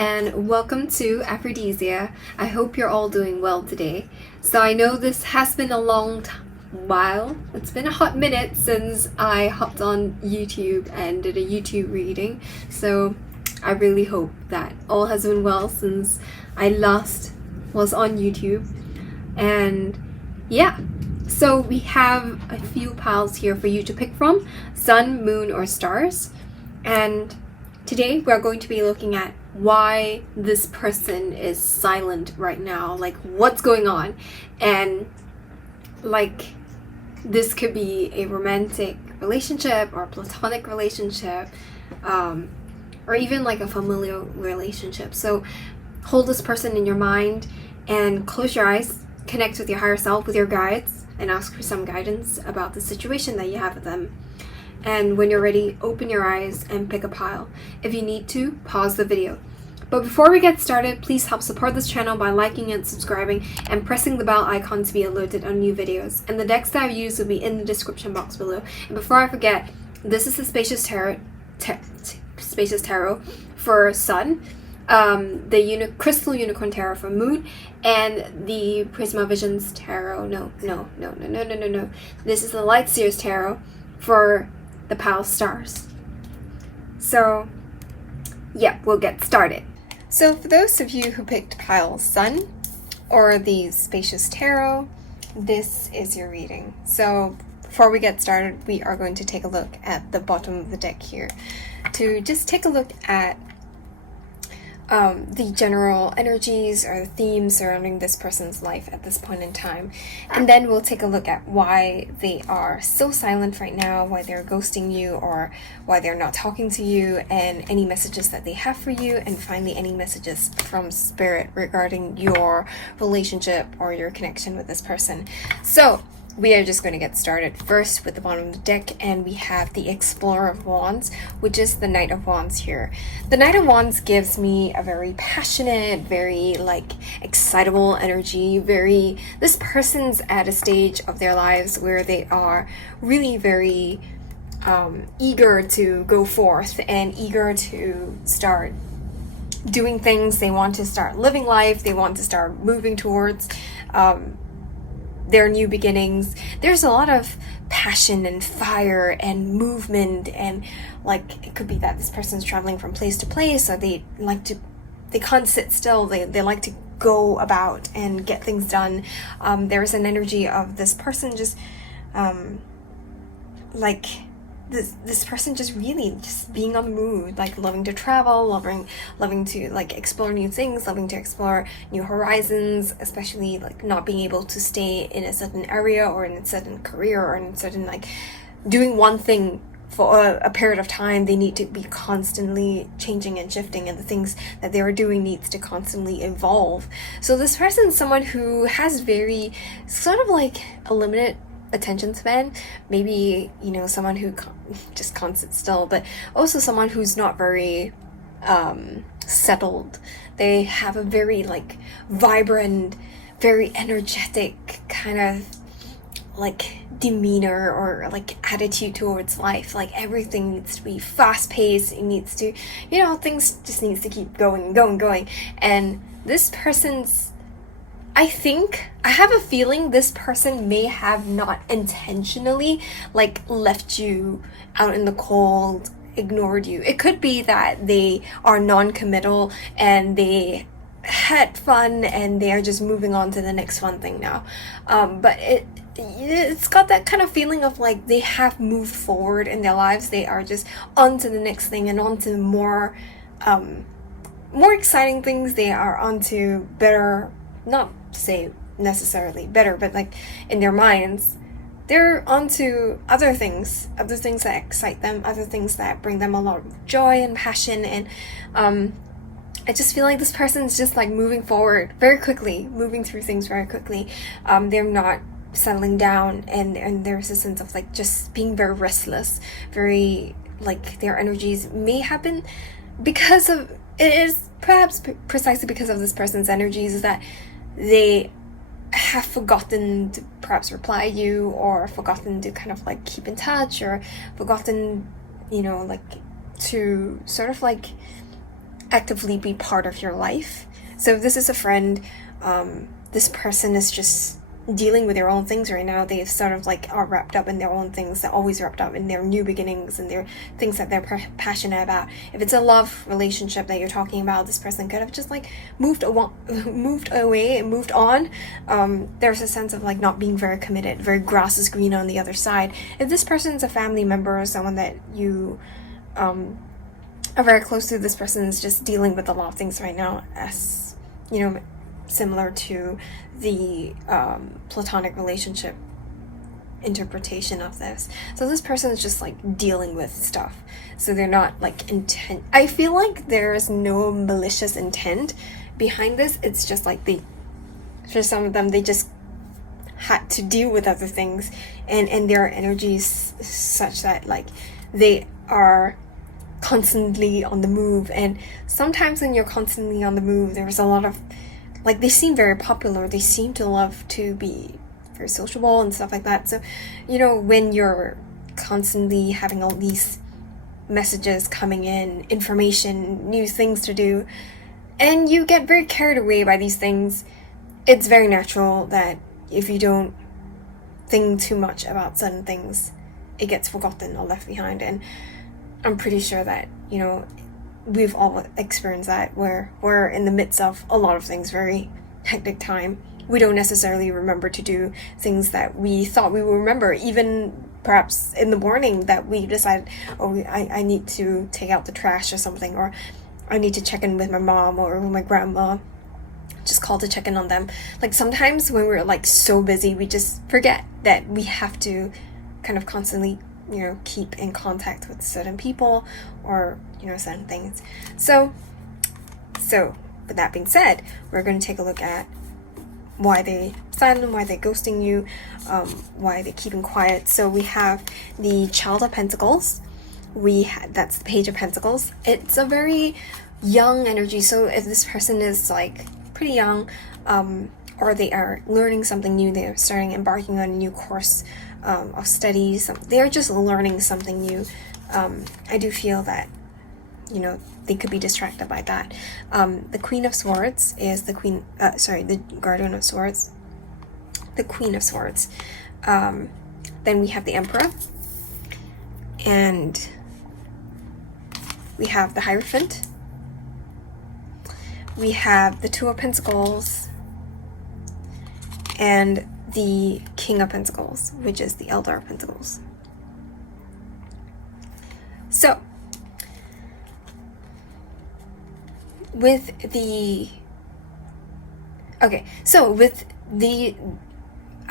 and welcome to Aphrodisia. I hope you're all doing well today. So I know this has been a long while. It's been a hot minute since I hopped on YouTube and did a YouTube reading. So I really hope that all has been well since I last was on YouTube. And yeah, so we have a few piles here for you to pick from: sun, moon, or stars. And today we're going to be looking at why this person is silent right now, like what's going on. And like, this could be a romantic relationship or a platonic relationship, or even like a familial relationship. So hold this person in your mind and close your eyes, connect with your higher self, with your guides, and ask for some guidance about the situation that you have with them. And when you're ready, open your eyes and pick a pile. If you need to, pause the video. But before we get started, please help support this channel by liking and subscribing and pressing the bell icon to be alerted on new videos. And the decks that I've used will be in the description box below. And before I forget, this is the Spacious Tarot for Sun, the Crystal Unicorn Tarot for Moon, and the Prisma Visions Tarot. No. This is the Light Seers Tarot for the pile Stars. So yeah, we'll get started. So for those of you who picked pile Sun or the Spacious Tarot, this is your reading. So before we get started, we are going to take a look at the bottom of the deck here to just take a look at the general energies or the themes surrounding this person's life at this point in time. And then we'll take a look at why they are so silent right now, why they're ghosting you, or why they're not talking to you, and any messages that they have for you, and finally any messages from Spirit regarding your relationship or your connection with this person. So we are just going to get started first with the bottom of the deck, and we have the Explorer of Wands, which is the Knight of Wands here. The Knight of Wands gives me a very passionate, very like excitable energy. This person's at a stage of their lives where they are really very eager to go forth and eager to start doing things. They want to start living life. They want to start moving towards their new beginnings. There's a lot of passion and fire and movement, and like it could be that this person's traveling from place to place, or they can't sit still. They like to go about and get things done. There's an energy of this person just like this person just really just being on the move, like loving to travel, loving to like explore new things, loving to explore new horizons, especially like not being able to stay in a certain area or in a certain career or in a certain like doing one thing for a period of time. They need to be constantly changing and shifting, and the things that they are doing needs to constantly evolve. So this person is someone who has very sort of like a limited attention span, maybe, you know, someone who just can't sit still, but also someone who's not very settled. They have a very like vibrant, very energetic kind of like demeanor or like attitude towards life. Like everything needs to be fast paced. It needs to, you know, things just needs to keep going. And this person's, I have a feeling this person may have not intentionally like left you out in the cold, ignored you. It could be that they are non-committal and they had fun and they are just moving on to the next fun thing now. But it's got that kind of feeling of like they have moved forward in their lives. They are just on to the next thing and on to more exciting things. They are on to better, not to say necessarily better, but like in their minds, they're onto other things that excite them, other things that bring them a lot of joy and passion. And I just feel like this person's just like moving forward very quickly, moving through things very quickly. They're not settling down, and there's a sense of like just being very restless, very like their energies may happen because of it is perhaps precisely because of this person's energies that they have forgotten to perhaps reply you, or forgotten to kind of like keep in touch, or forgotten, you know, like to sort of like actively be part of your life. So if this is a friend, this person is just dealing with their own things right now. They sort of like are wrapped up in their own things. They're always wrapped up in their new beginnings and their things that they're passionate about. If it's a love relationship that you're talking about, this person could have just like moved away and moved on. There's a sense of like not being very committed, very grass is green on the other side. If this person is a family member or someone that you are very close to, this person is just dealing with a lot of things right now, as you know, similar to the platonic relationship interpretation of this. So this person is just like dealing with stuff. So they're not like intent. I feel like there's no malicious intent behind this. It's just like for some of them, they just had to deal with other things, and their energy is such that like they are constantly on the move. And sometimes when you're constantly on the move, there's a lot of like, they seem very popular. They seem to love to be very sociable and stuff like that. So, you know, when you're constantly having all these messages coming in, information, new things to do, and you get very carried away by these things, it's very natural that if you don't think too much about certain things, it gets forgotten or left behind. And I'm pretty sure that, you know, we've all experienced that, where we're in the midst of a lot of things, very hectic time. We don't necessarily remember to do things that we thought we would remember, even perhaps in the morning that we decide, I need to take out the trash or something, or I need to check in with my mom or with my grandma, just call to check in on them. Like sometimes when we're like so busy, we just forget that we have to kind of constantly, you know, keep in contact with certain people or, you know, certain things. So with that being said, we're going to take a look at why they silent, why they're ghosting you, why they're keeping quiet. So we have the Child of Pentacles. That's the Page of Pentacles. It's a very young energy. So if this person is like pretty young, or they are learning something new, they're embarking on a new course of studies, they're just learning something new. I do feel that, you know, they could be distracted by that. The Queen of Swords is the Guardian of Swords, the Queen of Swords. Then we have the Emperor, and we have the Hierophant. We have the Two of Pentacles, and the King of Pentacles, which is the Elder of Pentacles. So,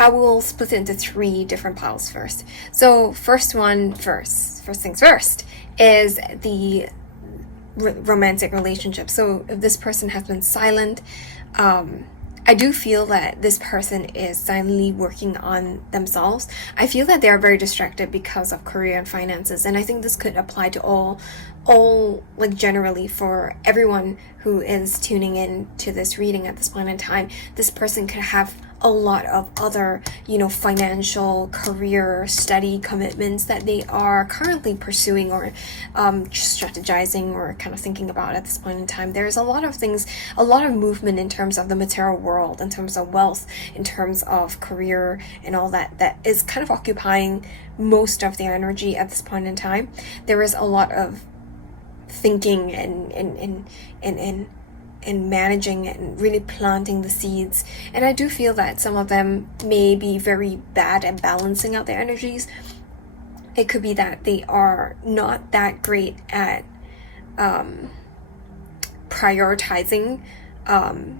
I will split it into 3 different piles first. So first things first, is the romantic relationship. So if this person has been silent, I do feel that this person is silently working on themselves. I feel that they are very distracted because of career and finances, and I think this could apply to all like generally for everyone who is tuning in to this reading at this point in time. This person could have a lot of other, you know, financial, career, study commitments that they are currently pursuing or strategizing or kind of thinking about at this point in time. There's a lot of things, a lot of movement in terms of the material world, in terms of wealth, in terms of career and all that is kind of occupying most of their energy at this point in time. There is a lot of thinking and managing and really planting the seeds. And I do feel that some of them may be very bad at balancing out their energies. It could be that they are not that great at prioritizing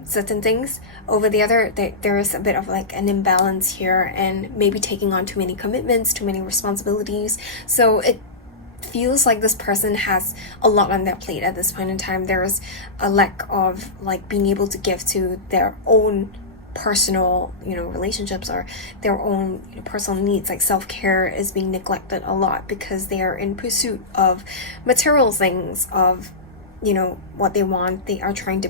certain things over the other. There is a bit of like an imbalance here, and maybe taking on too many commitments, too many responsibilities. So it feels like this person has a lot on their plate at this point in time. There's a lack of like being able to give to their own personal, you know, relationships or their own, you know, personal needs. Like self-care is being neglected a lot because they are in pursuit of material things, of, you know, what they want. They're trying to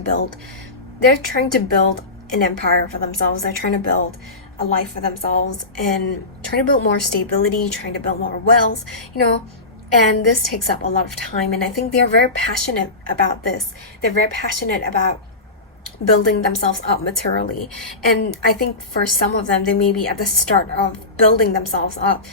build an empire for themselves. They're trying to build a life for themselves and trying to build more stability, trying to build more wealth, you know. And this takes up a lot of time, and I think they're very passionate about this. They're very passionate about building themselves up materially. And I think for some of them, they may be at the start of building themselves up.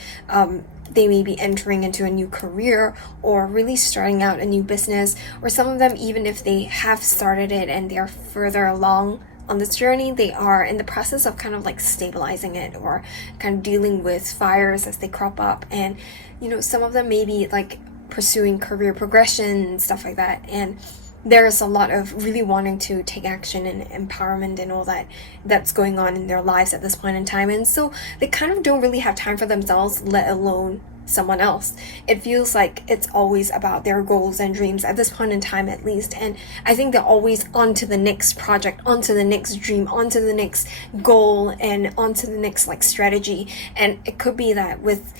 They may be entering into a new career or really starting out a new business, or some of them, even if they have started it and they're further along on this journey, they are in the process of kind of like stabilizing it or kind of dealing with fires as they crop up. And some of them may be like pursuing career progression and stuff like that, and there's a lot of really wanting to take action and empowerment and all that's going on in their lives at this point in time. And so they kind of don't really have time for themselves, let alone someone else. It feels like it's always about their goals and dreams at this point in time, at least. And I think they're always on to the next project, on to the next dream, on to the next goal, and on to the next like strategy. And it could be that with,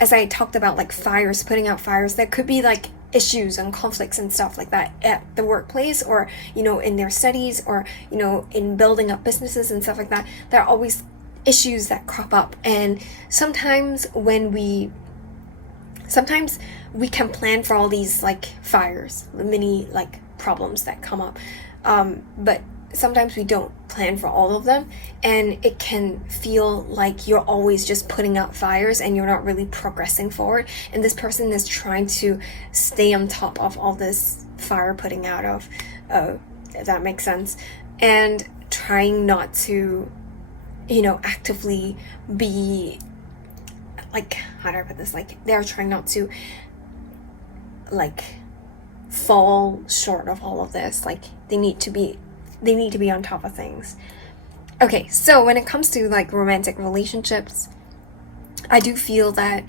as I talked about, like fires, putting out fires, there could be like issues and conflicts and stuff like that at the workplace, or in their studies, or in building up businesses and stuff like that. There are always issues that crop up, and sometimes we can plan for all these like fires, mini like problems that come up, but sometimes we don't plan for all of them, and it can feel like you're always just putting out fires and you're not really progressing forward. And this person is trying to stay on top of all this fire putting out of, if that makes sense, and trying not to, actively be like, how do I put this? Like, they're trying not to like fall short of all of this. Like, they need to be on top of things. Okay, so when it comes to like romantic relationships, I do feel that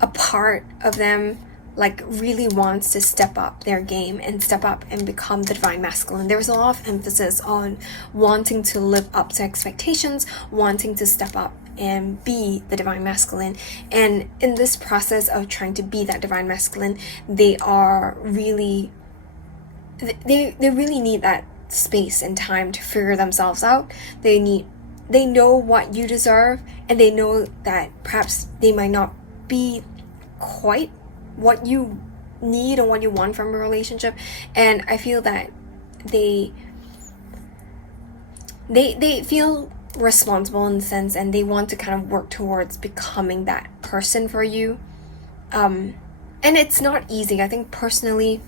a part of them like really wants to step up their game and step up and become the divine masculine. There's a lot of emphasis on wanting to live up to expectations, wanting to step up and be the divine masculine. And in this process of trying to be that divine masculine, they really need that space and time to figure themselves out. They know what you deserve, and they know that perhaps they might not be quite what you need and what you want from a relationship. And I feel that they feel responsible in a sense, and they want to kind of work towards becoming that person for you. And it's not easy. I think personally,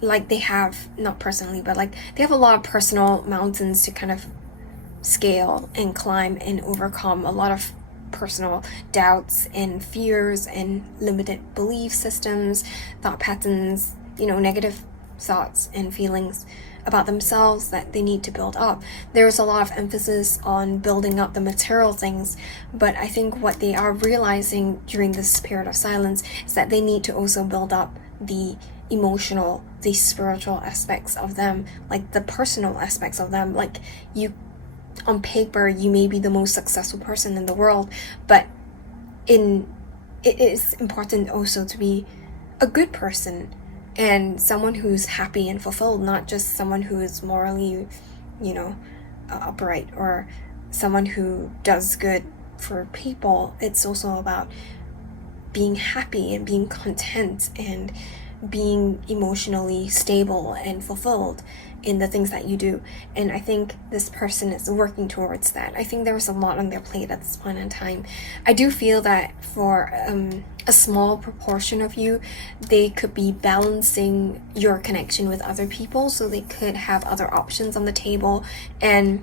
like they have a lot of personal mountains to kind of scale and climb and overcome, a lot of personal doubts and fears and limited belief systems, thought patterns, negative thoughts and feelings about themselves that they need to build up. There's a lot of emphasis on building up the material things, but I think what they are realizing during this period of silence is that they need to also build up the emotional, the spiritual aspects of them, like the personal aspects of them. Like, you, on paper, you may be the most successful person in the world, but it is important also to be a good person and someone who's happy and fulfilled, not just someone who is morally, upright, or someone who does good for people. It's also about being happy and being content and being emotionally stable and fulfilled in the things that you do. And I think this person is working towards that. I think there's a lot on their plate at this point in time. I do feel that for a small proportion of you, they could be balancing your connection with other people, so they could have other options on the table, and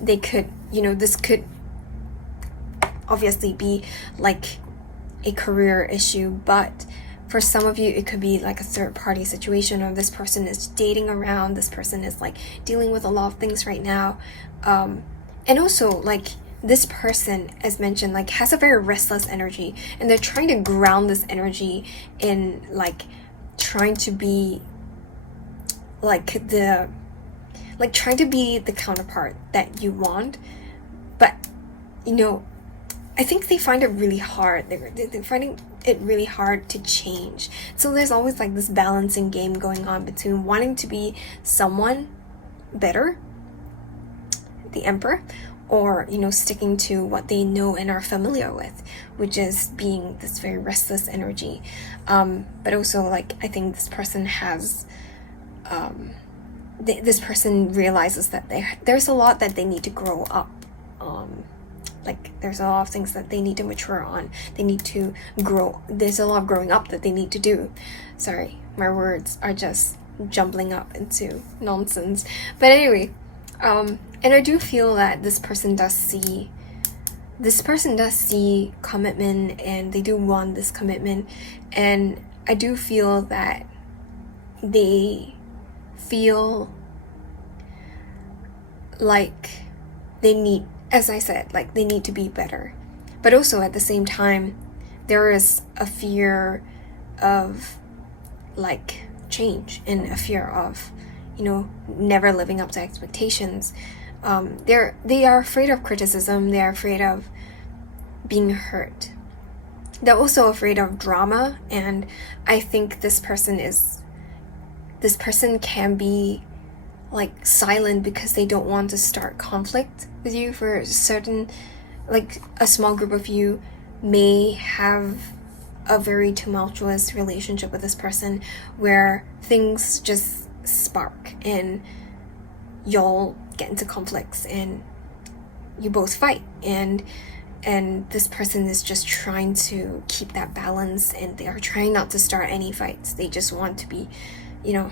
they could, this could obviously be like a career issue, but for some of you, it could be like a third-party situation, or this person is dating around, this person is like dealing with a lot of things right now. And also, like, this person, as mentioned, like has a very restless energy, and they're trying to ground this energy in like trying to be trying to be the counterpart that you want. But, I think they find it really hard. They're finding it really hard to change. So there's always like this balancing game going on between wanting to be someone better, the emperor, or, you know, sticking to what they know and are familiar with, which is being this very restless energy. But also, like, I think this person has, this person realizes that there's a lot that they need to grow up. Like, there's a lot of things that they need to mature on. They need to grow. There's a lot of growing up that they need to do. Sorry, my words are just jumbling up into nonsense. But anyway, and I do feel that this person does see commitment, and they do want this commitment. And I do feel that they feel like they need, as I said, like, they need to be better. But also at the same time, there is a fear of, like, change, and a fear of, you know, never living up to expectations. They are afraid of criticism. They are afraid of being hurt. They're also afraid of drama. And I think this person can be, like, silent because they don't want to start conflict with you. For certain, like, a small group of you may have a very tumultuous relationship with this person where things just spark and y'all get into conflicts and you both fight, and this person is just trying to keep that balance, and they are trying not to start any fights. They just want to be, you know,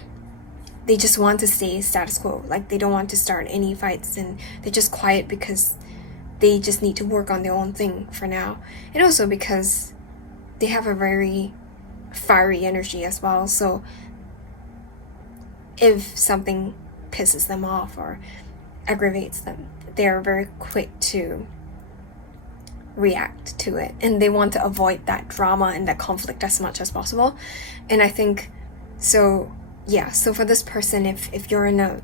they just want to stay status quo. Like, they don't want to start any fights, and they're just quiet because they just need to work on their own thing for now. And also because they have a very fiery energy as well. So if something pisses them off or aggravates them, they're very quick to react to it, and they want to avoid that drama and that conflict as much as possible. And I think so for this person, if you're in a,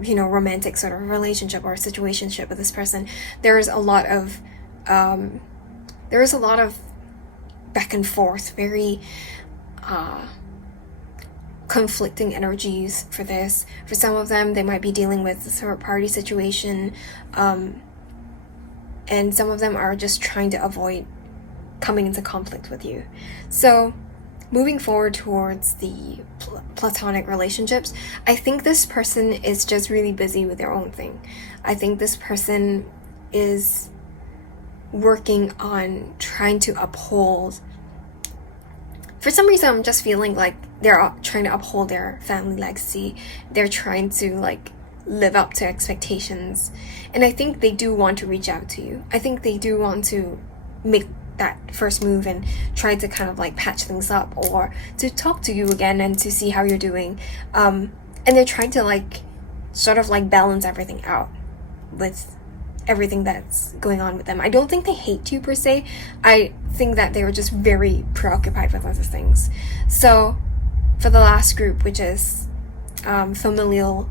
you know, romantic sort of relationship or situationship with this person, there is a lot of back and forth, very conflicting energies for this. For some of them, they might be dealing with a third party situation, and some of them are just trying to avoid coming into conflict with you. So moving forward towards the platonic relationships, I think this person is just really busy with their own thing. I think this person is working on trying to uphold, for some reason I'm just feeling like they're trying to uphold their family legacy. They're trying to, like, live up to expectations. And I think they do want to reach out to you. I think they do want to make that first move and try to kind of, like, patch things up, or to talk to you again and to see how you're doing. And they're trying to, like, sort of, like, balance everything out with everything that's going on with them. I don't think they hate you per se. I think that they were just very preoccupied with other things. So for the last group, which is familial,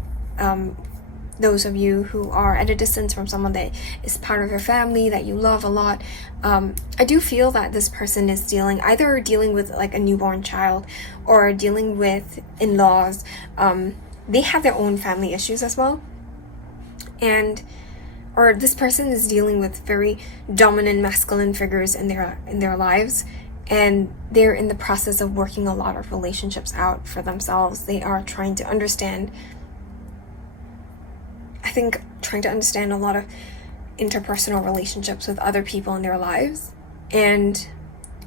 those of you who are at a distance from someone that is part of your family that you love a lot, I do feel that this person is either dealing with, like, a newborn child, or dealing with in-laws. They have their own family issues as well, or this person is dealing with very dominant masculine figures in their lives, and they're in the process of working a lot of relationships out for themselves. They are trying to understand a lot of interpersonal relationships with other people in their lives. And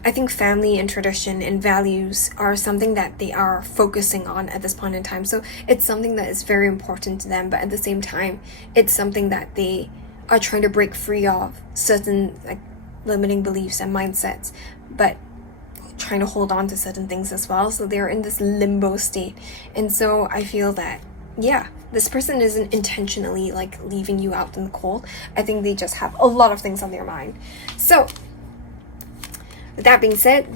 I think family and tradition and values are something that they are focusing on at this point in time. So it's something that is very important to them, but at the same time, it's something that they are trying to break free of certain, like, limiting beliefs and mindsets, but trying to hold on to certain things as well. So they're in this limbo state. And so I feel that, this person isn't intentionally, like, leaving you out in the cold. I think they just have a lot of things on their mind. So with that being said,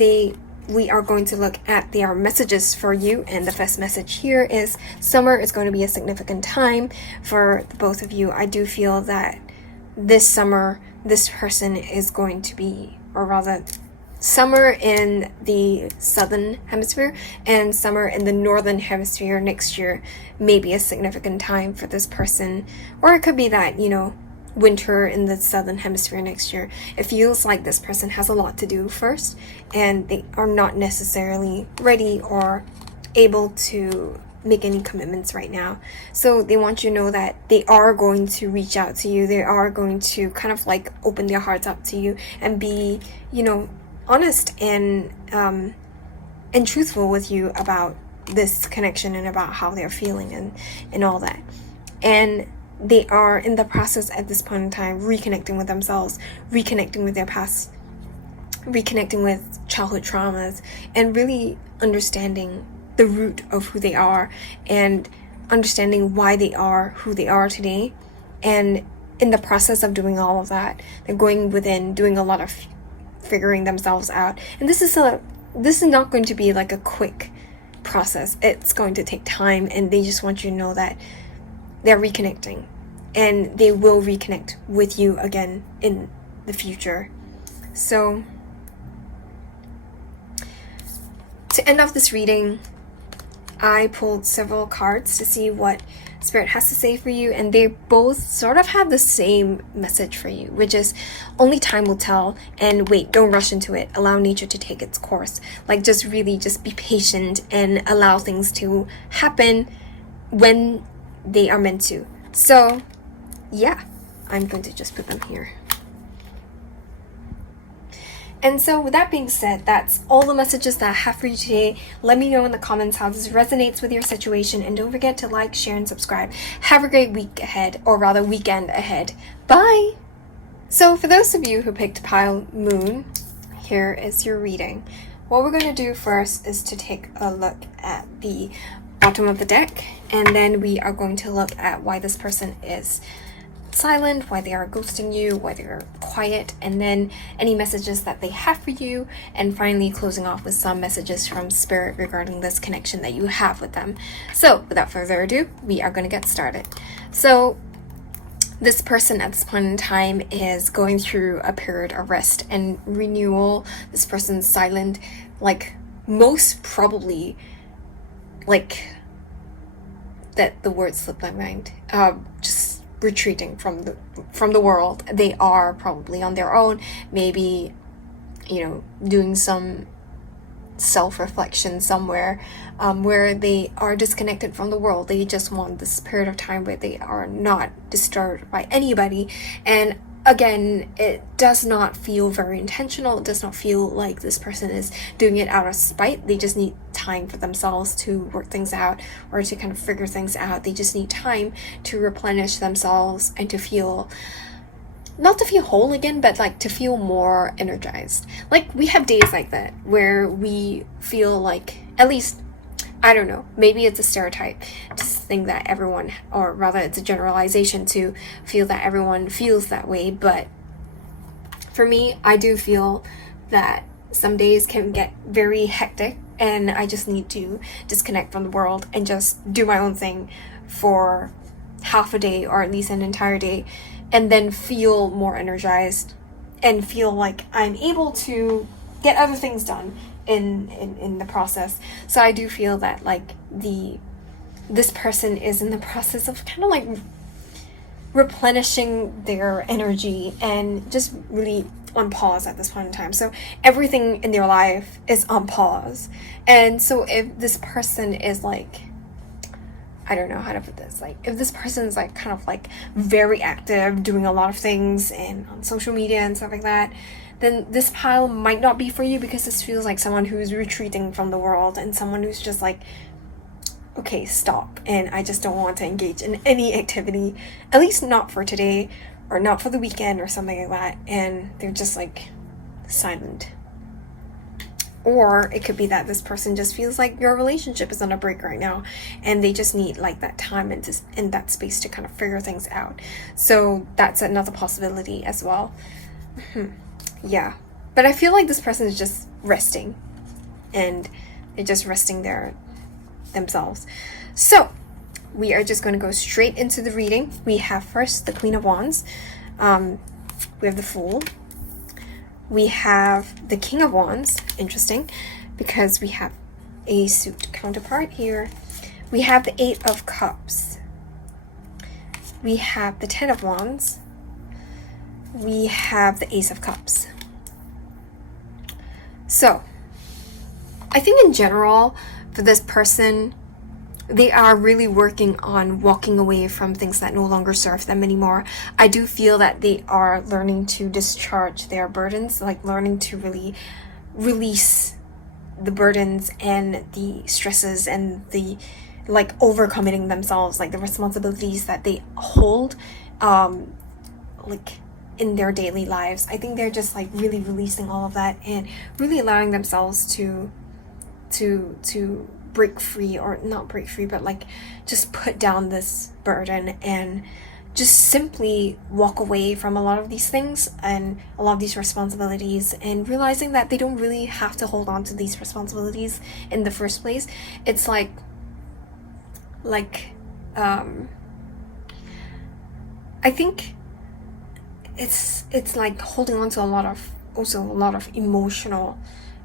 we are going to look at their messages for you. And the first message here is, summer is going to be a significant time for the both of you. I do feel that this summer, this person is going to be, or rather, summer in the southern hemisphere and summer in the northern hemisphere next year may be a significant time for this person. Or it could be that, you know, winter in the southern hemisphere next year. It feels like this person has a lot to do first, and they are not necessarily ready or able to make any commitments right now. So they want you to know that they are going to reach out to you. They are going to kind of like open their hearts up to you and be, you know, honest and truthful with you about this connection and about how they're feeling and all that. And they are in the process at this point in time reconnecting with themselves, reconnecting with their past, reconnecting with childhood traumas, and really understanding the root of who they are and understanding why they are who they are today. And in the process of doing all of that, they're going within, doing a lot of figuring themselves out. And this is not going to be like a quick process. It's going to take time, and they just want you to know that they're reconnecting, and they will reconnect with you again in the future. So to end off this reading, I pulled several cards to see what Spirit has to say for you, and they both sort of have the same message for you, which is only time will tell, and wait, don't rush into it. Allow nature to take its course. Like, just really just be patient and allow things to happen when they are meant to. So yeah, I'm going to just put them here. And so with that being said, that's all the messages that I have for you today. Let me know in the comments how this resonates with your situation, and don't forget to like, share, and subscribe. Have a great week ahead, or rather weekend ahead. Bye! So for those of you who picked Pile Moon, here is your reading. What we're going to do first is to take a look at the bottom of the deck, and then we are going to look at why this person is silent, why they are ghosting you, why they're quiet, and then any messages that they have for you, and finally closing off with some messages from Spirit regarding this connection that you have with them. So without further ado, we are going to get started. So this person at this point in time is going through a period of rest and renewal. This person's silent, like most probably, like that the word slipped my mind, just retreating from the world. They are probably on their own, maybe, you know, doing some self-reflection somewhere, where they are disconnected from the world. They just want this period of time where they are not disturbed by anybody. And again, it does not feel very intentional. It does not feel like this person is doing it out of spite. They just need time for themselves to work things out, or to kind of figure things out. They just need time to replenish themselves and to feel, not to feel whole again, but like to feel more energized. Like, we have days like that where we feel like, at least, I don't know, maybe it's a stereotype to think that everyone, or rather it's a generalization to feel that everyone feels that way. But for me, I do feel that some days can get very hectic, and I just need to disconnect from the world and just do my own thing for half a day, or at least an entire day, and then feel more energized and feel like I'm able to get other things done in the process. So I do feel that like this person is in the process of kind of like replenishing their energy and just really on pause at this point in time. So everything in their life is on pause. And so if this person is like, I don't know how to put this, like if this person is like kind of like very active, doing a lot of things and on social media and stuff like that, then this pile might not be for you, because this feels like someone who's retreating from the world and someone who's just like, okay, stop, and I just don't want to engage in any activity, at least not for today, or not for the weekend or something like that, and they're just like silent. Or it could be that this person just feels like your relationship is on a break right now, and they just need like that time and just in that space to kind of figure things out. So that's another possibility as well. Yeah, but I feel like this person is just resting, and they're just resting themselves. So we are just going to go straight into the reading. We have first the Queen of Wands, we have the Fool, we have the King of Wands. Interesting, because we have a suit counterpart here. We have the Eight of Cups, we have the Ten of Wands, we have the Ace of Cups. So, I think in general, for this person, they are really working on walking away from things that no longer serve them anymore. I do feel that they are learning to discharge their burdens, like learning to really release the burdens and the stresses and the like overcommitting themselves, like the responsibilities that they hold like in their daily lives. I think they're just like really releasing all of that and really allowing themselves to break free, or not break free, but like just put down this burden and just simply walk away from a lot of these things and a lot of these responsibilities, and realizing that they don't really have to hold on to these responsibilities in the first place. It's like I think it's like holding on to a lot of emotional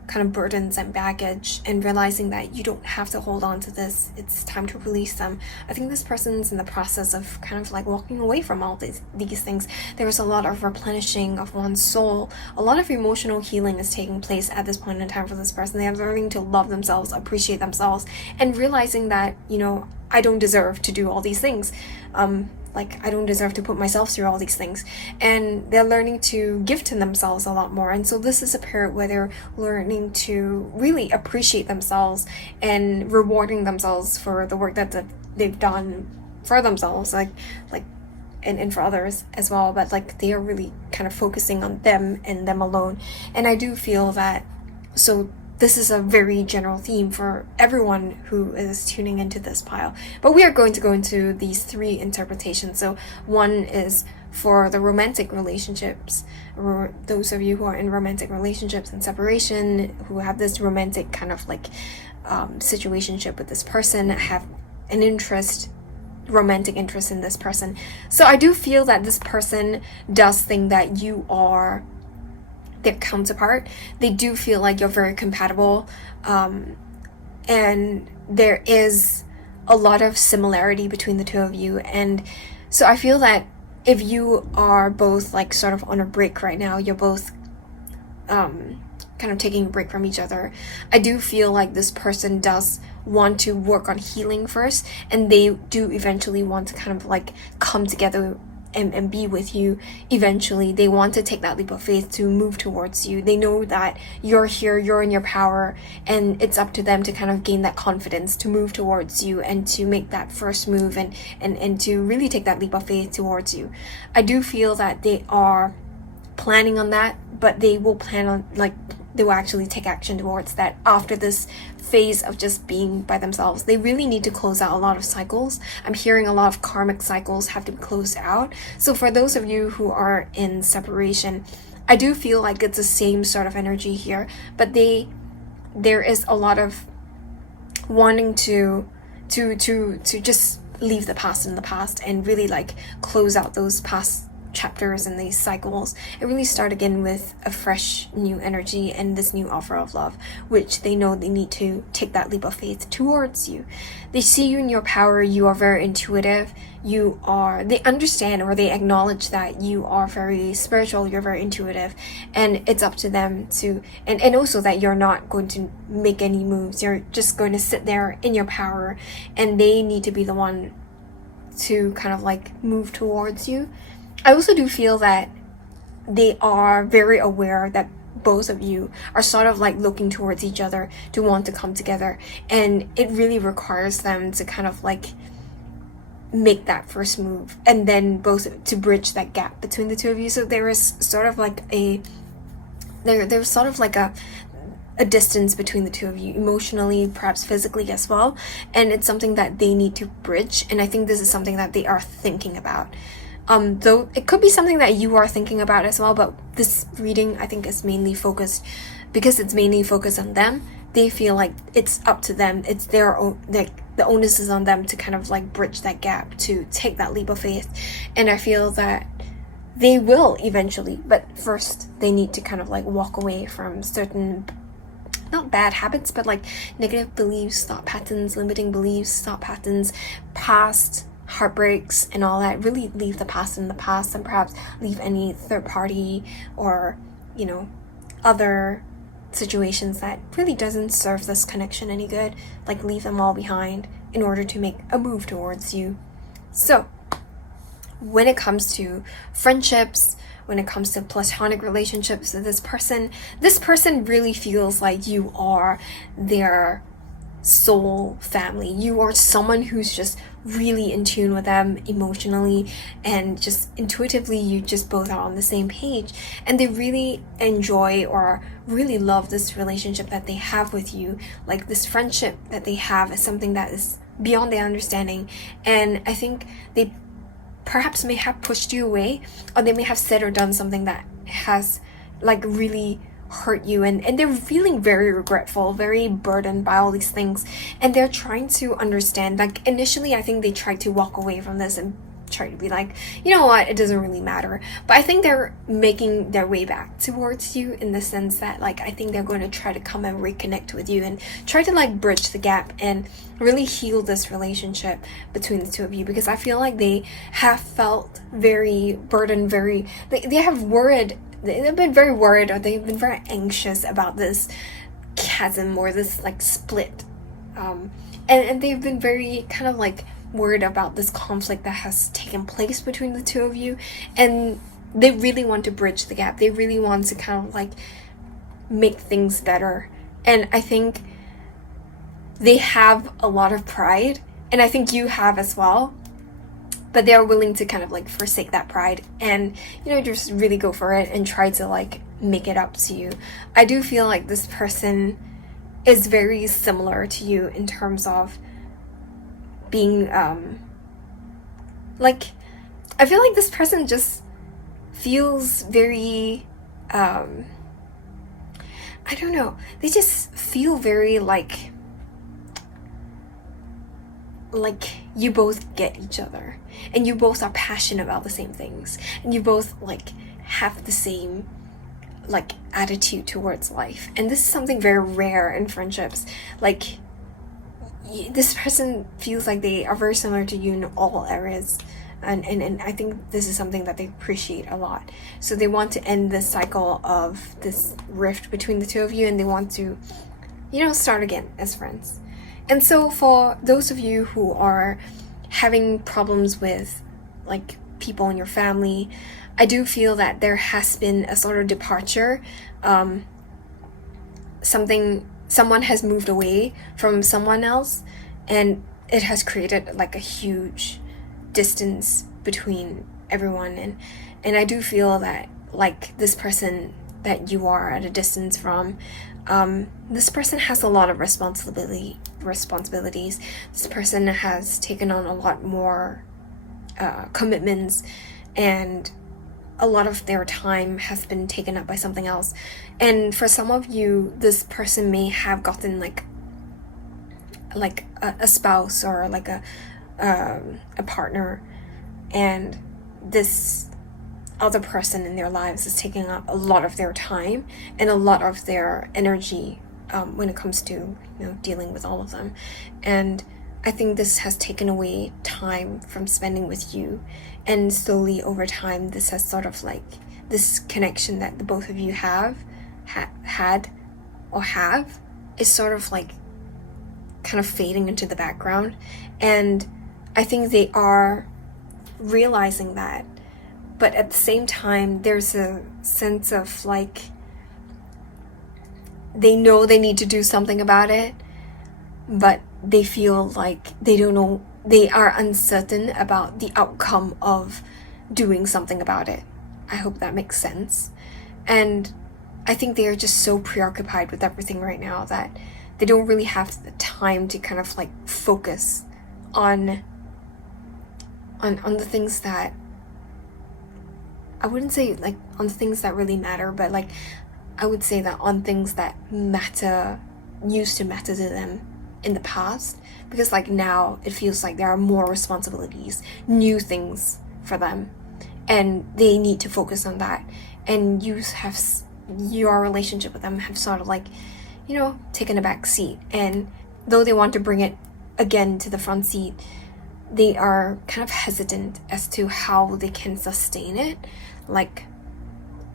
kind of burdens and baggage, and realizing that you don't have to hold on to this. It's time to release them. I think this person's in the process of kind of like walking away from all these things. There's a lot of replenishing of one's soul. A lot of emotional healing is taking place at this point in time for this person. They are learning to love themselves, appreciate themselves, and realizing that, you know, I don't deserve to do all these things. Like, I don't deserve to put myself through all these things. And they're learning to give to themselves a lot more. And so this is a period where they're learning to really appreciate themselves and rewarding themselves for the work that they've done for themselves, like and for others as well. But like, they are really kind of focusing on them and them alone. And I do feel that, so this is a very general theme for everyone who is tuning into this pile. But we are going to go into these three interpretations. So one is for the romantic relationships, or those of you who are in romantic relationships and separation, who have this romantic kind of like situationship with this person, have an romantic interest in this person. So I do feel that this person does think that you are their counterpart. They do feel like you're very compatible, and there is a lot of similarity between the two of you. And so I feel that if you are both like sort of on a break right now, you're both kind of taking a break from each other, I do feel like this person does want to work on healing first, and they do eventually want to kind of like come together and be with you eventually. They want to take that leap of faith to move towards you. They know that you're here, you're in your power, and it's up to them to kind of gain that confidence to move towards you and to make that first move and to really take that leap of faith towards you. I do feel that they are planning on that, but they will plan on, like, they will actually take action towards that after this phase of just being by themselves. They really need to close out a lot of cycles. I'm hearing a lot of karmic cycles have to be closed out. So for those of you who are in separation, I do feel like it's the same sort of energy here, but there is a lot of wanting to just leave the past in the past and really like close out those past chapters and these cycles and really start again with a fresh new energy and this new offer of love, which they know they need to take that leap of faith towards you. They see you in your power. You are very intuitive. They understand, or they acknowledge that you are very spiritual, you're very intuitive, and it's up to them to, and also that you're not going to make any moves. You're just going to sit there in your power, and they need to be the one to kind of like move towards you. I also do feel that they are very aware that both of you are sort of like looking towards each other to want to come together, and it really requires them to kind of like make that first move and then both to bridge that gap between the two of you. So there is sort of like there's sort of like a distance between the two of you, emotionally, perhaps physically as well, and it's something that they need to bridge. And I think this is something that they are thinking about. Though it could be something that you are thinking about as well, but this reading I think is mainly focused, because it's mainly focused on them. They feel like it's up to them. It's their own, like the onus is on them to kind of like bridge that gap, to take that leap of faith. And I feel that they will eventually, but first they need to kind of like walk away from certain, not bad habits, but like negative beliefs, thought patterns, limiting beliefs, thought patterns, past heartbreaks and all that, really leave the past in the past, and perhaps leave any third party or, you know, other situations that really doesn't serve this connection any good. Like, leave them all behind in order to make a move towards you. So when it comes to friendships, when it comes to platonic relationships with this person really feels like you are their soul family. You are someone who's just really in tune with them emotionally, and just intuitively you just both are on the same page, and they really enjoy or really love this relationship that they have with you. Like, this friendship that they have is something that is beyond their understanding, and I think they perhaps may have pushed you away, or they may have said or done something that has like really hurt you, and they're feeling very regretful, very burdened by all these things, and they're trying to understand. Like, initially I think they tried to walk away from this and try to be like, you know what, it doesn't really matter, but I think they're making their way back towards you, in the sense that, like, I think they're going to try to come and reconnect with you and try to like bridge the gap and really heal this relationship between the two of you, because I feel like they have felt very burdened, they have worried, they've been very worried, or they've been very anxious about this chasm or this like split, and they've been very kind of like worried about this conflict that has taken place between the two of you, and they really want to bridge the gap. They really want to kind of like make things better, and I think they have a lot of pride, and I think you have as well, but they're willing to kind of like forsake that pride and, you know, just really go for it and try to like make it up to you. I do feel like this person is very similar to you in terms of being like, I feel like this person just feels very I don't know, they just feel very like you both get each other, and you both are passionate about the same things, and you both like have the same like attitude towards life, and this is something very rare in friendships. Like, this person feels like they are very similar to you in all areas, and I think this is something that they appreciate a lot. So they want to end this cycle of this rift between the two of you, and they want to, you know, start again as friends. And so for those of you who are having problems with like people in your family, I do feel that there has been a sort of departure. Someone has moved away from someone else, and it has created like a huge distance between everyone, and I do feel that like this person that you are at a distance from, this person has a lot of responsibilities. This person has taken on a lot more commitments, and a lot of their time has been taken up by something else. And for some of you, this person may have gotten like a spouse or like a partner, and this other person in their lives is taking up a lot of their time and a lot of their energy when it comes to, you know, dealing with all of them. And I think this has taken away time from spending with you, and slowly over time this has sort of like, this connection that the both of you have is sort of like kind of fading into the background. And I think they are realizing that, but at the same time there's a sense of like, they know they need to do something about it, but they feel like they don't know, they are uncertain about the outcome of doing something about it. I hope that makes sense. And I think they are just so preoccupied with everything right now that they don't really have the time to kind of like focus on the things that, I wouldn't say like on the things that really matter, but like I would say that on things that used to matter to them in the past, because like now it feels like there are more responsibilities, new things for them, and they need to focus on that. And your relationship with them have sort of like, you know, taken a back seat. And though they want to bring it again to the front seat, they are kind of hesitant as to how they can sustain it. Like,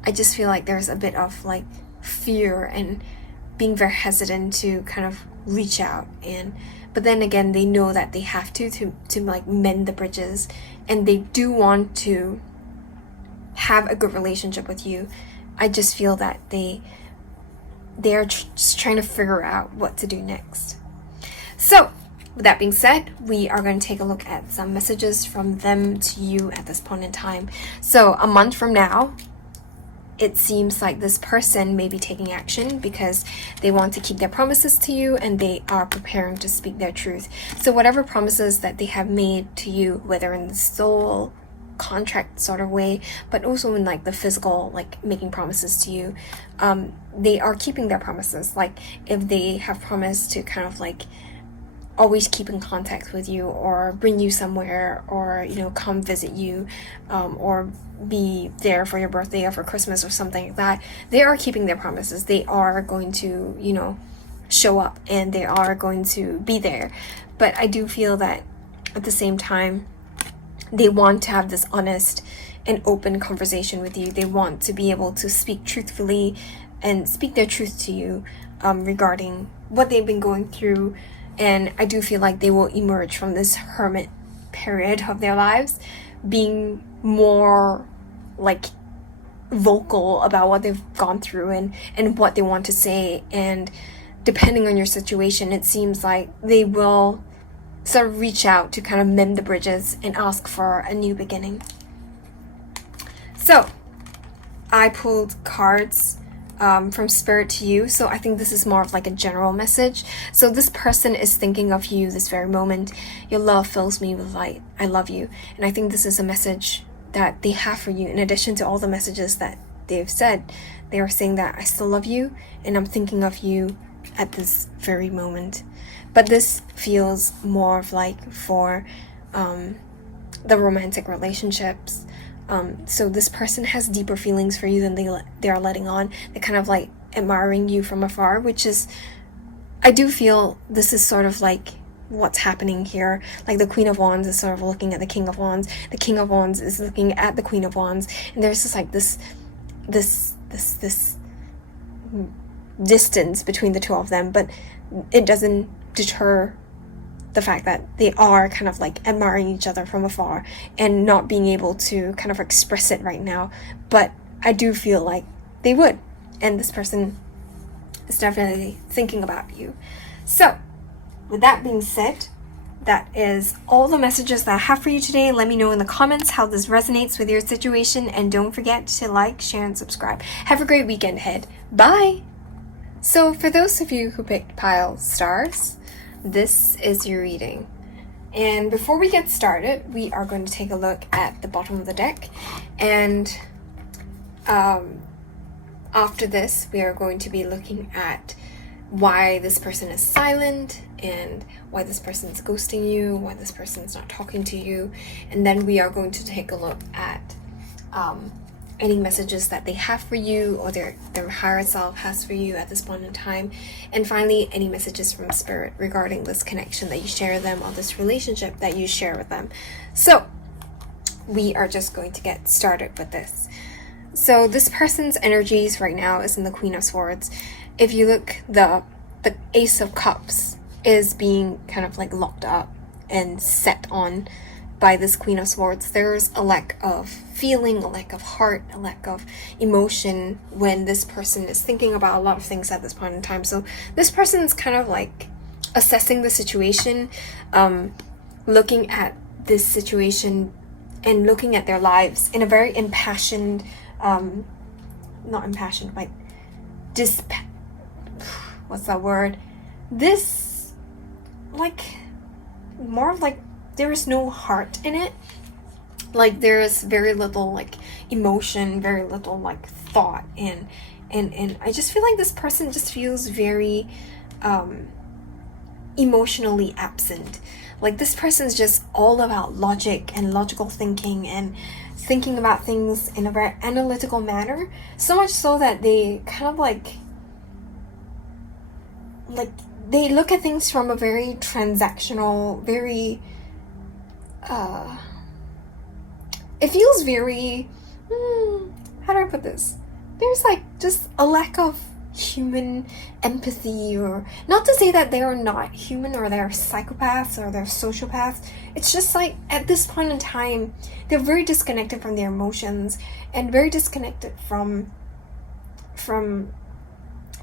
I just feel like there's a bit of like fear and being very hesitant to kind of reach out. But then again, they know that they have to like mend the bridges, and they do want to have a good relationship with you. I just feel that they are just trying to figure out what to do next. So with that being said, we are going to take a look at some messages from them to you at this point in time. So a month from now, it seems like this person may be taking action because they want to keep their promises to you, and they are preparing to speak their truth. So whatever promises that they have made to you, whether in the soul contract sort of way, but also in like the physical, like making promises to you, they are keeping their promises. Like if they have promised to kind of like always keep in contact with you, or bring you somewhere, or come visit you, or be there for your birthday or for Christmas or something like that, they are keeping their promises. They are going to show up, and they are going to be there. But I do feel that at the same time, they want to have this honest and open conversation with you. They want to be able to speak truthfully and speak their truth to you, regarding what they've been going through. And I do feel like they will emerge from this hermit period of their lives being more like vocal about what they've gone through and what they want to say. And depending on your situation, it seems like they will sort of reach out to kind of mend the bridges and ask for a new beginning. So I pulled cards from Spirit to you. So I think this is more of like a general message. So this person is thinking of you this very moment. Your love fills me with light. I love you. And I think this is a message that they have for you. In addition to all the messages that they've said, they are saying that I still love you, and I'm thinking of you at this very moment. But this feels more of like for the romantic relationships. So this person has deeper feelings for you than they are letting on. They're kind of like admiring you from afar, which is, I do feel this is sort of like what's happening here. Like the Queen of Wands is sort of looking at the King of Wands. The King of Wands is looking at the Queen of Wands. And there's just like this distance between the two of them, but it doesn't deter the fact that they are kind of like admiring each other from afar and not being able to kind of express it right now. But I do feel like they would, and this person is definitely thinking about you. So with that being said, that is all the messages that I have for you today. Let me know in the comments how this resonates with your situation, and don't forget to like, share, and subscribe. Have a great weekend ahead. Bye! So for those of you who picked pile stars, this is your reading. And before we get started, we are going to take a look at the bottom of the deck. And after this, we are going to be looking at why this person is silent, and why this person is ghosting you, why this person is not talking to you. And then we are going to take a look at any messages that they have for you, or their higher self has for you at this point in time. And finally, any messages from Spirit regarding this connection that you share with them, or this relationship that you share with them. So we are just going to get started with this. So this person's energies right now is in the Queen of Swords. If you look, the Ace of Cups is being kind of like locked up and set on by this Queen of Swords. There's a lack of feeling, a lack of heart, a lack of emotion when this person is thinking about a lot of things at this point in time. So this person's kind of like assessing the situation, looking at this situation and looking at their lives in a very impassioned, not impassioned, like what's that word? This, like, more of like, there is no heart in it. Like there is very little like emotion, very little like thought, and I just feel like this person just feels very emotionally absent. Like this person's just all about logic and logical thinking and thinking about things in a very analytical manner, so much so that they kind of like they look at things from a very transactional, very it feels very, how do I put this? There's like just a lack of human empathy, or not to say that they are not human or they're psychopaths or they're sociopaths. It's just like at this point in time, they're very disconnected from their emotions and very disconnected from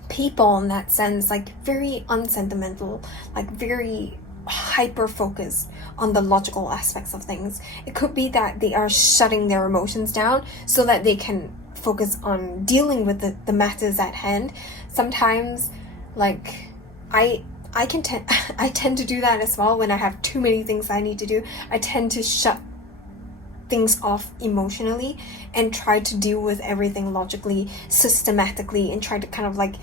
people in that sense, like very unsentimental, like very hyper focused on the logical aspects of things. It could be that they are shutting their emotions down so that they can focus on dealing with the matters at hand. Sometimes, like, I tend to do that as well. When I have too many things I need to do, I tend to shut things off emotionally and try to deal with everything logically, systematically, and try to kind of like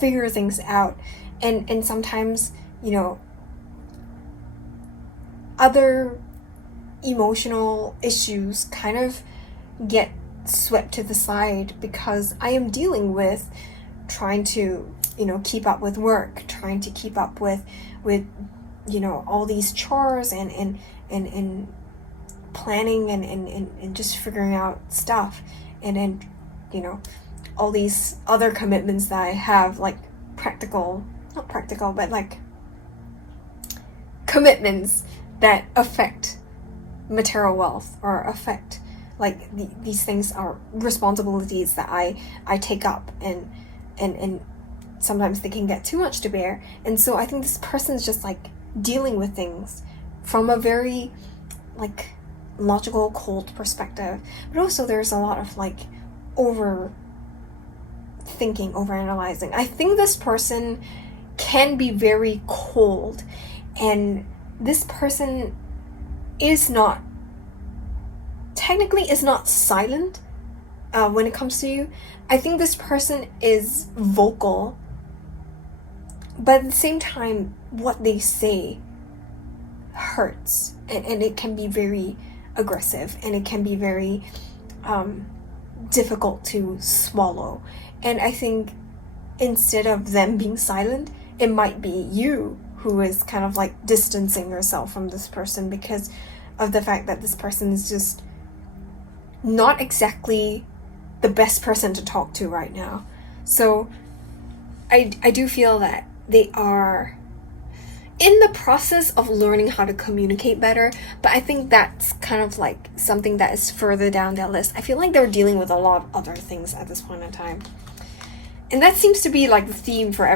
figure things out. And sometimes, you know, other emotional issues kind of get swept to the side because I am dealing with trying to, you know, keep up with work, trying to keep up with you know, all these chores and planning and just figuring out stuff, and then, you know, all these other commitments that I have, like not practical, but like commitments that affect material wealth or affect like these things are responsibilities that I take up, and sometimes they can get too much to bear. And so I think this person's just like dealing with things from a very like logical, cold perspective, but also there's a lot of like overthinking, overanalyzing. I think this person can be very cold, and this person is not silent when it comes to you. I think this person is vocal, but at the same time, what they say hurts, and it can be very aggressive, and it can be very difficult to swallow. And I think instead of them being silent, it might be you who is kind of like distancing yourself from this person because of the fact that this person is just not exactly the best person to talk to right now. So I do feel that they are in the process of learning how to communicate better, but I think that's kind of like something that is further down their list. I feel like they're dealing with a lot of other things at this point in time. And that seems to be like the theme for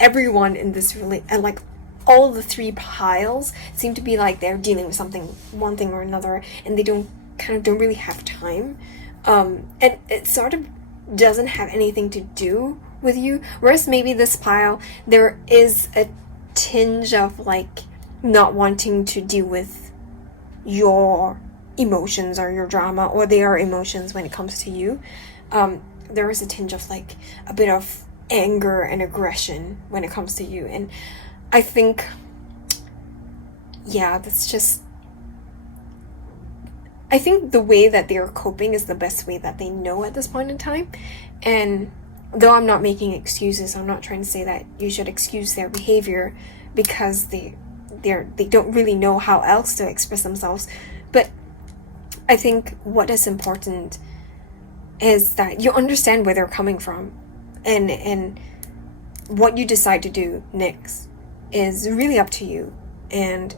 everyone in this and like all the three piles seem to be like they're dealing with one thing or another, and they don't really have time. And it sort of doesn't have anything to do with you. Whereas maybe this pile, there is a tinge of like not wanting to deal with your emotions or your drama or their emotions when it comes to you. There is a tinge of like a bit of anger and aggression when it comes to you. And I think, yeah, I think the way that they're coping is the best way that they know at this point in time. And though I'm not making excuses, I'm not trying to say that you should excuse their behavior because they don't really know how else to express themselves. But I think what is important is that you understand where they're coming from, and what you decide to do next is really up to you. And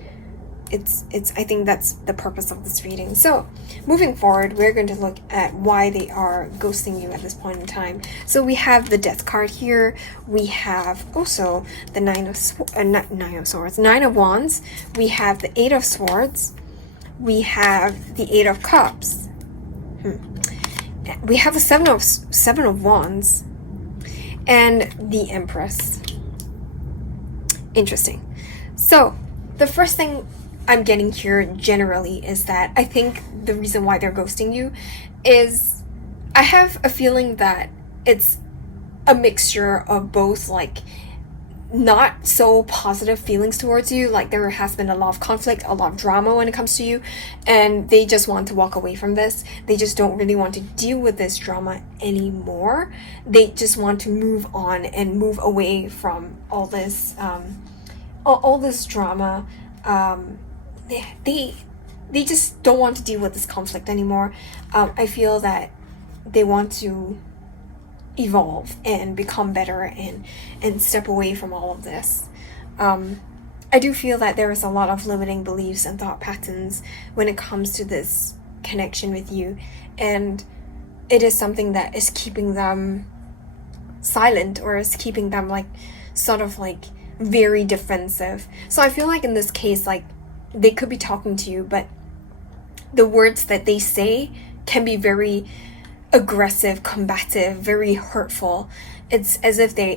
it's I think that's the purpose of this reading. So moving forward, we're going to look at why they are ghosting you at this point in time. So we have the Death card here. We have also the Nine of Wands. We have the Eight of Swords. We have the Eight of Cups. We have the Seven of Wands and the Empress. Interesting. So the first thing I'm getting here generally is that I think the reason why they're ghosting you is I have a feeling that it's a mixture of both, like not so positive feelings towards you, like there has been a lot of conflict, a lot of drama when it comes to you, and they just want to walk away from this. They just don't really want to deal with this drama anymore. They just want to move on and move away from all this all this drama. they just don't want to deal with this conflict anymore. I feel that they want to evolve and become better and step away from all of this. I do feel that there is a lot of limiting beliefs and thought patterns when it comes to this connection with you, and it is something that is keeping them silent, or is keeping them like sort of like very defensive. So I feel like in this case, like they could be talking to you, but the words that they say can be very aggressive, combative, very hurtful. It's as if they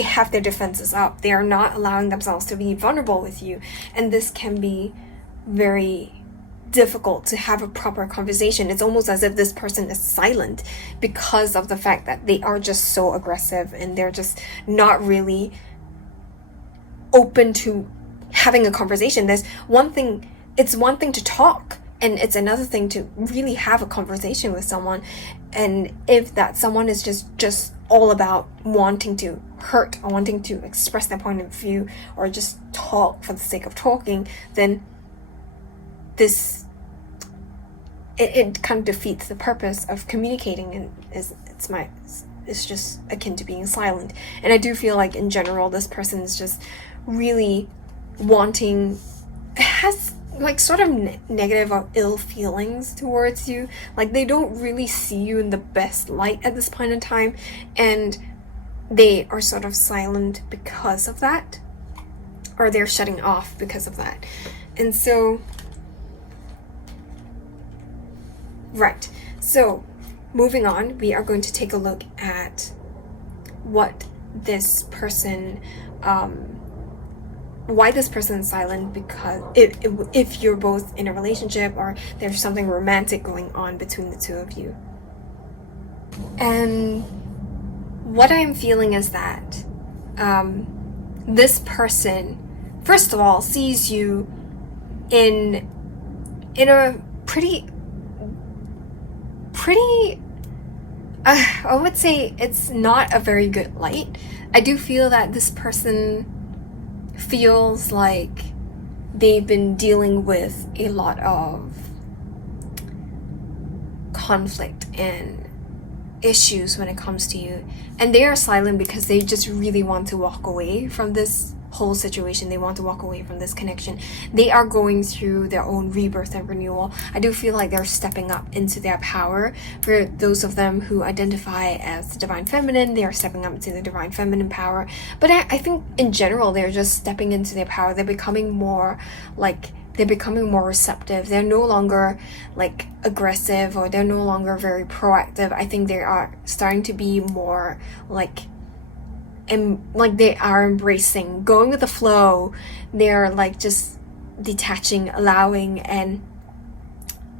have their defenses up. They are not allowing themselves to be vulnerable with you, and this can be very difficult to have a proper conversation. It's almost as if this person is silent because of the fact that they are just so aggressive, and they're just not really open to having a conversation. It's one thing to talk, and it's another thing to really have a conversation with someone. And if that someone is just all about wanting to hurt or wanting to express their point of view or just talk for the sake of talking, then it kind of defeats the purpose of communicating, and it's just akin to being silent. And I do feel like in general this person is just really has like sort of negative or ill feelings towards you. Like they don't really see you in the best light at this point in time, and they are sort of silent because of that, or they're shutting off because of that. And so right, so moving on, we are going to take a look at what this person why this person is silent, because if you're both in a relationship or there's something romantic going on between the two of you. And what I'm feeling is that this person, first of all, sees you in a pretty I would say it's not a very good light. I do feel that this person feels like they've been dealing with a lot of conflict and issues when it comes to you, and they are silent because they just really want to walk away from this whole situation. They want to walk away from this connection. They are going through their own rebirth and renewal. I do feel like they're stepping up into their power. For those of them who identify as the divine feminine, they are stepping up into the divine feminine power. But I think in general they're just stepping into their power. They're becoming more receptive. They're no longer like aggressive, or they're no longer very proactive. I think they are starting to be more they are embracing, going with the flow. They're like just detaching, allowing, and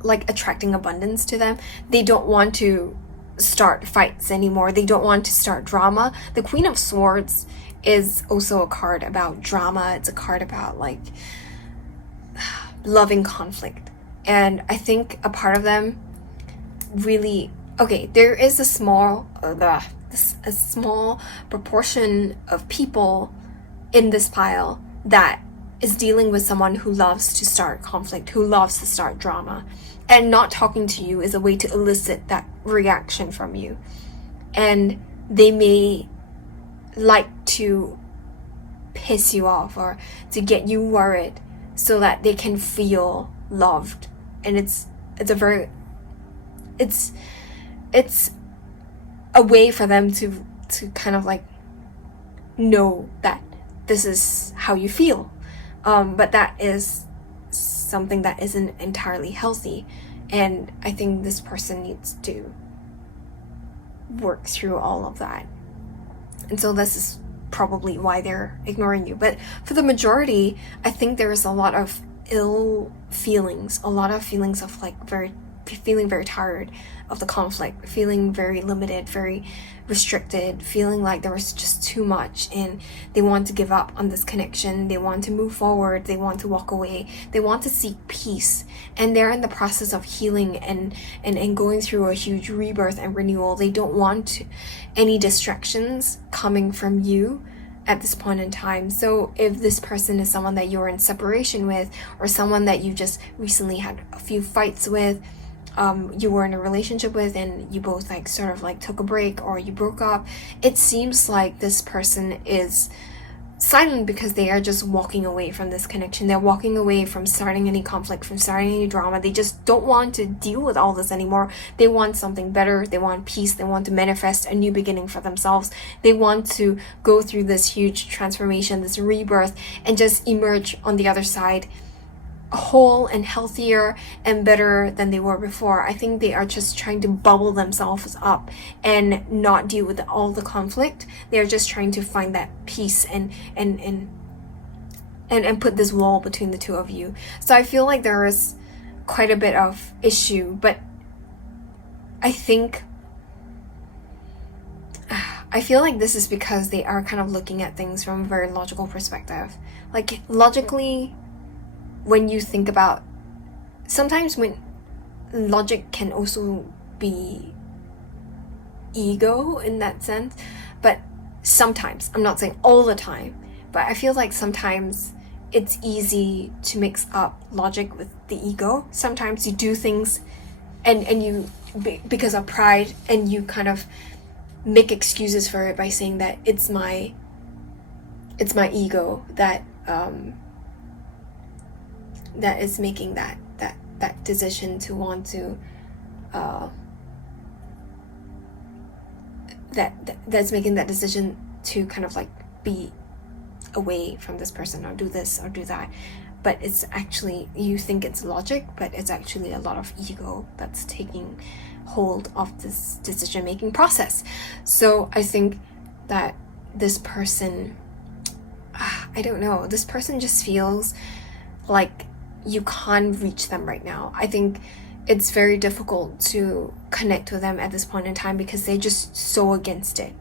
like attracting abundance to them. They don't want to start fights anymore. They don't want to start drama. The Queen of Swords is also a card about drama. It's a card about like loving conflict. And I think a part of them really, there is a small proportion of people in this pile that is dealing with someone who loves to start conflict, who loves to start drama, and not talking to you is a way to elicit that reaction from you. And they may like to piss you off or to get you worried so that they can feel loved. And it's a way for them to kind of like know that this is how you feel, but that is something that isn't entirely healthy, and I think this person needs to work through all of that. And so this is probably why they're ignoring you. But for the majority, I think there is a lot of ill feelings, a lot of feelings of like feeling very tired of the conflict, feeling very limited, very restricted, feeling like there was just too much, and they want to give up on this connection. They want to move forward. They want to walk away. They want to seek peace, and they're in the process of healing and going through a huge rebirth and renewal. They don't want any distractions coming from you at this point in time. So if this person is someone that you're in separation with, or someone that you just recently had a few fights with, you were in a relationship with, and you both like sort of like took a break, or you broke up, it seems like this person is silent because they are just walking away from this connection. They're walking away from starting any conflict, from starting any drama. They just don't want to deal with all this anymore. They want something better. They want peace. They want to manifest a new beginning for themselves. They want to go through this huge transformation, this rebirth, and just emerge on the other side whole and healthier and better than they were before. I think they are just trying to bubble themselves up and not deal with all the conflict. They're just trying to find that peace and put this wall between the two of you. So I feel like there is quite a bit of issue, but I feel like this is because they are kind of looking at things from a very logical perspective. Like, logically, when you think about, sometimes when logic can also be ego in that sense, but sometimes, I'm not saying all the time, but I feel like sometimes it's easy to mix up logic with the ego. Sometimes you do things and you, because of pride, and you kind of make excuses for it by saying that it's my ego that that is making that decision to want to that's making that decision to kind of like be away from this person, or do this or do that. But it's actually, you think it's logic, but it's actually a lot of ego that's taking hold of this decision making process. So I think that this person, I don't know, this person just feels like you can't reach them right now. I think it's very difficult to connect with them at this point in time because they're just so against it.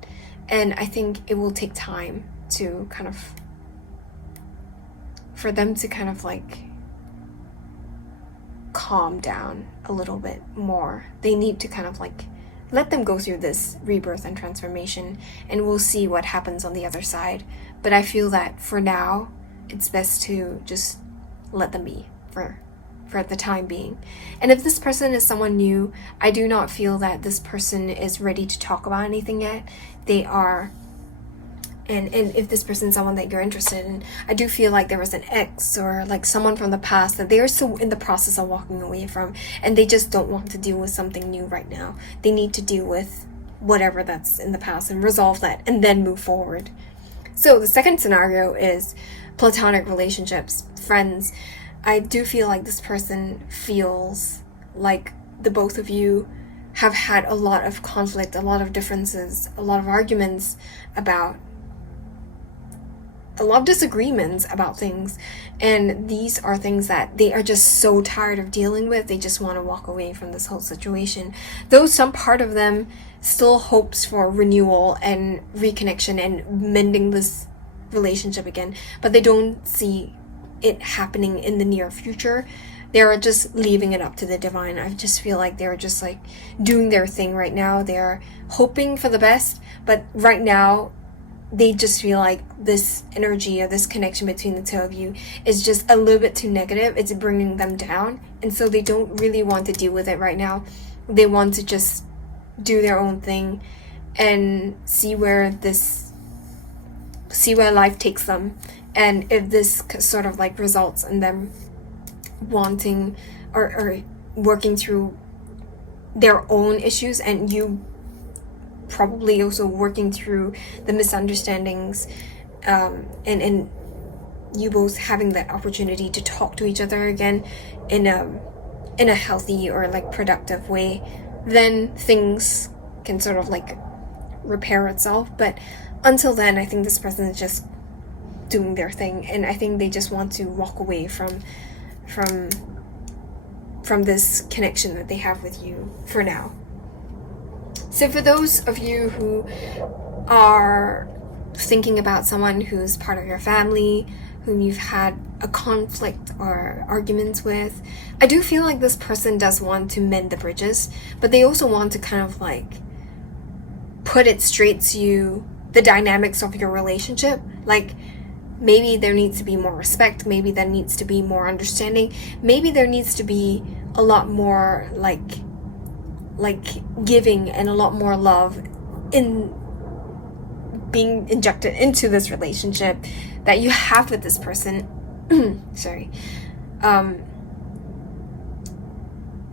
And I think it will take time to kind of, for them to kind of like calm down a little bit more. They need to kind of like let them go through this rebirth and transformation, and we'll see what happens on the other side. But I feel that for now, it's best to just let them be for the time being. And if this person is someone new, I do not feel that this person is ready to talk about anything yet. They are, and if this person is someone that you're interested in, I do feel like there was an ex or like someone from the past that they are so in the process of walking away from, and they just don't want to deal with something new right now. They need to deal with whatever that's in the past and resolve that and then move forward. So the second scenario is platonic relationships, friends. I do feel like this person feels like the both of you have had a lot of conflict, a lot of differences, a lot of arguments about, a lot of disagreements about things. And these are things that they are just so tired of dealing with. They just want to walk away from this whole situation. Though some part of them still hopes for renewal and reconnection and mending this relationship again, but they don't see it happening in the near future. They're just leaving it up to the divine. I just feel like they're just like doing their thing right now. They're hoping for the best, but right now they just feel like this energy or this connection between the two of you is just a little bit too negative. It's bringing them down, and so they don't really want to deal with it right now. They want to just do their own thing and see where life takes them. And if this sort of like results in them wanting or working through their own issues, and you probably also working through the misunderstandings, and you both having that opportunity to talk to each other again in a healthy or like productive way, then things can sort of like repair itself. But until then, I think this person is just doing their thing, and I think they just want to walk away from this connection that they have with you for now. So for those of you who are thinking about someone who's part of your family, whom you've had a conflict or arguments with, I do feel like this person does want to mend the bridges, but they also want to kind of like put it straight to you, the dynamics of your relationship, Like, maybe there needs to be more respect, maybe there needs to be more understanding, maybe there needs to be a lot more like giving and a lot more love in being injected into this relationship that you have with this person. Sorry.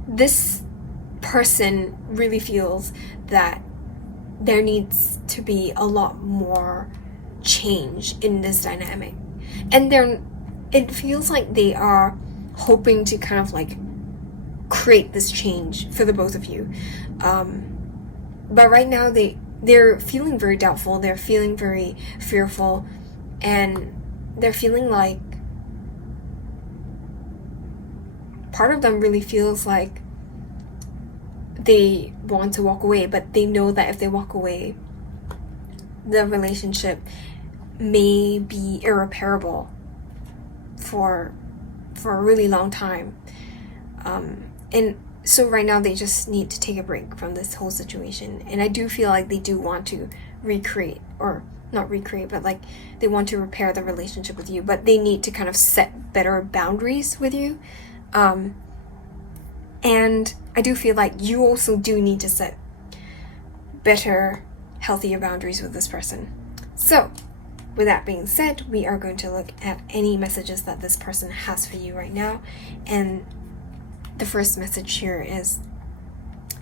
This person really feels that there needs to be a lot more change in this dynamic, and it feels like they are hoping to kind of like create this change for the both of you, but right now they're feeling very doubtful, they're feeling very fearful, and they're feeling like part of them really feels like they want to walk away, but they know that if they walk away, the relationship may be irreparable for a really long time. And so right now they just need to take a break from this whole situation. And I do feel like they do want to recreate, or not recreate, but like they want to repair the relationship with you, but they need to kind of set better boundaries with you. And I do feel like you also do need to set better, healthier boundaries with this person. So, with that being said, we are going to look at any messages that this person has for you right now. And the first message here is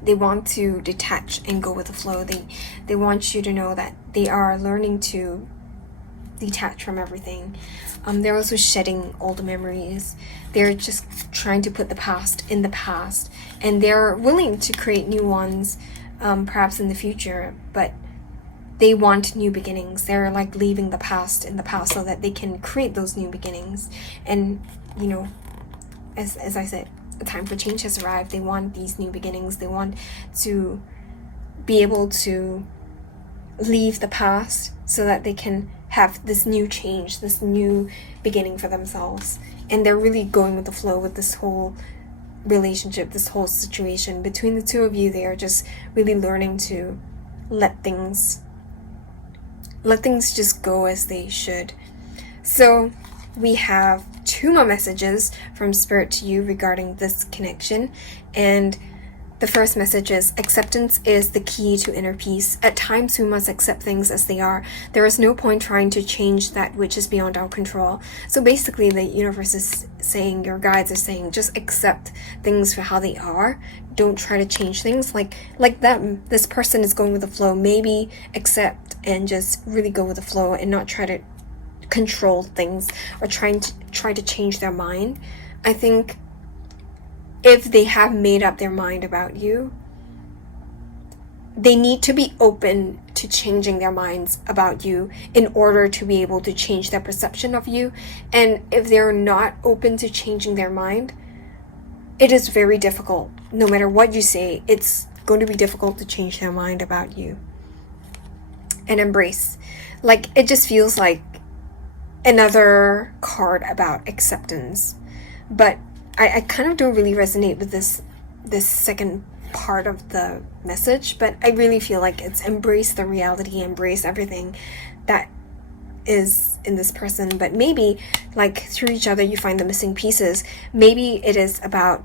they want to detach and go with the flow. They want you to know that they are learning to detach from everything. They're also shedding old memories. They're just trying to put the past in the past, and they're willing to create new ones, perhaps in the future, but they want new beginnings. They're like leaving the past in the past so that they can create those new beginnings. And you know, as I said, the time for change has arrived. They want these new beginnings. They want to be able to leave the past so that they can have this new change, this new beginning for themselves. And they're really going with the flow with this whole relationship, this whole situation. Between the two of you, they are just really learning to let things just go as they should. So we have 2 more messages from Spirit to you regarding this connection. And the first message is, acceptance is the key to inner peace. At times we must accept things as they are. There is no point trying to change that which is beyond our control. So basically the universe is saying, your guides are saying, just accept things for how they are. Don't try to change things. Like that, this person is going with the flow. Maybe accept and just really go with the flow and not try to control things or try to change their mind. I think if they have made up their mind about you, they need to be open to changing their minds about you in order to be able to change their perception of you. And if they're not open to changing their mind, it is very difficult. No matter what you say, it's going to be difficult to change their mind about you. And embrace. Like, it just feels like another card about acceptance. But I kind of don't really resonate with this second part of the message, but I really feel like it's embrace the reality, embrace everything that is in this person. But maybe like through each other you find the missing pieces. Maybe it is about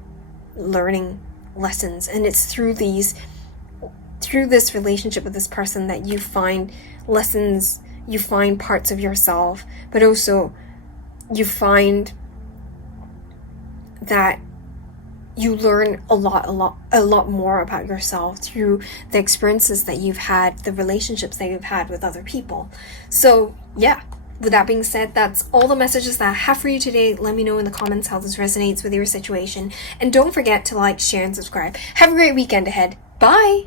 learning lessons, and it's through this relationship with this person that you find lessons, you find parts of yourself, but also you find that you learn a lot more about yourself through the experiences that you've had, the relationships that you've had with other people. So yeah, with that being said, that's all the messages that I have for you today. Let me know in the comments how this resonates with your situation, and don't forget to like, share, and subscribe. Have a great weekend ahead. Bye!